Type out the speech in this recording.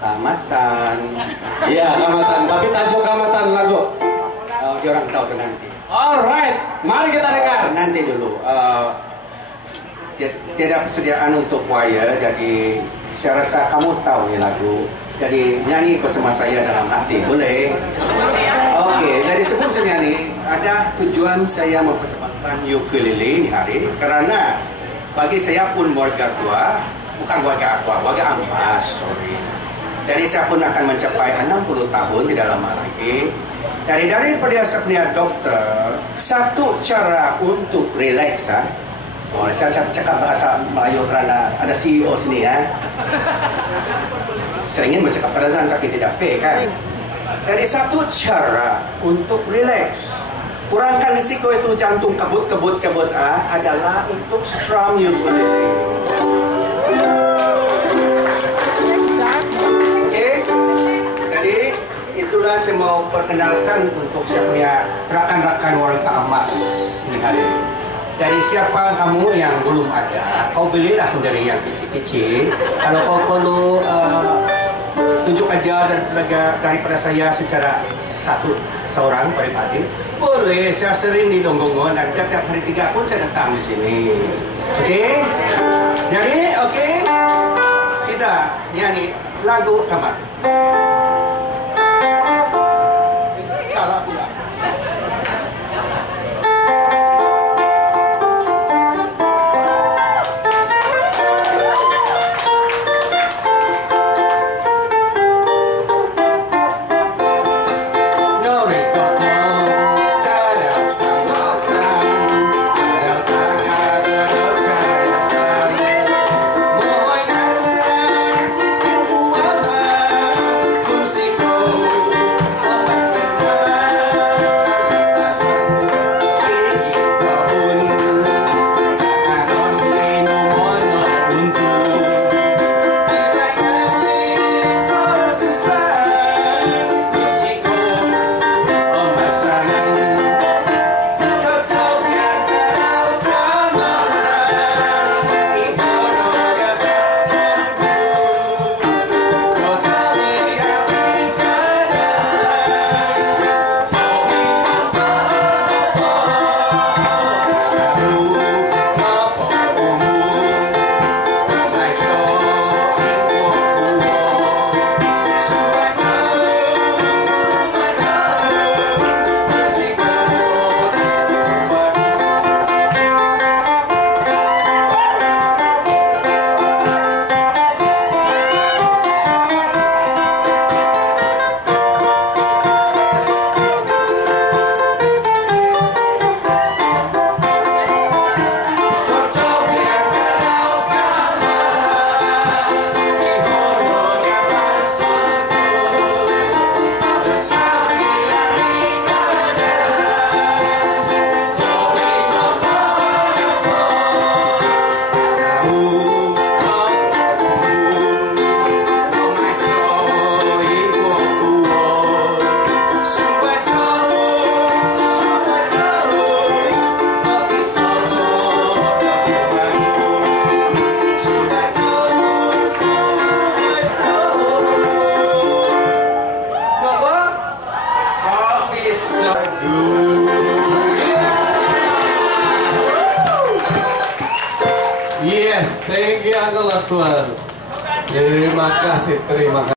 Amatan. Iya, Amatan. Tapi tajuk Amatan lagu. Oh, dia orang tahu tuh nanti. Alright, mari kita dengar. Nanti dulu. Tidak persediaan untuk choir, jadi saya rasa kamu tahu nih lagu. Jadi nyanyi bersama saya dalam hati, boleh? Oke, dari sebelum saya nyanyi, ada tujuan saya mempersembahkan ukulele ini hari karena bagi saya pun warga tua, bukan warga tua, warga emas, sorry. Jadi saya pun akan mencapai 60 tahun tidak lama lagi. Daripada saya punya dokter, satu cara untuk relax, oh, saya cakap bahasa Melayu kerana ada CEO sini ya. Saya ingin bercakap pada tapi tidak fair kan. Jadi satu cara untuk relax, kurangkan risiko itu jantung kebut adalah untuk strum ukulele. Itulah saya mau perkenalkan untuk saya punya rakan-rakan warga emas ini hari. Dari siapa kamu yang belum ada, kau belilah sendiri yang kecil-kecil. Kalau kau perlu tunjuk aja daripada saya secara seorang pribadi, boleh. Saya sering di Donggongon dan tiap hari 3 pun saya datang di sini. Oke? Jadi oke? Kita nyanyi lagu Kamat. Yes, thank you Uncle Aswan. Terima kasih.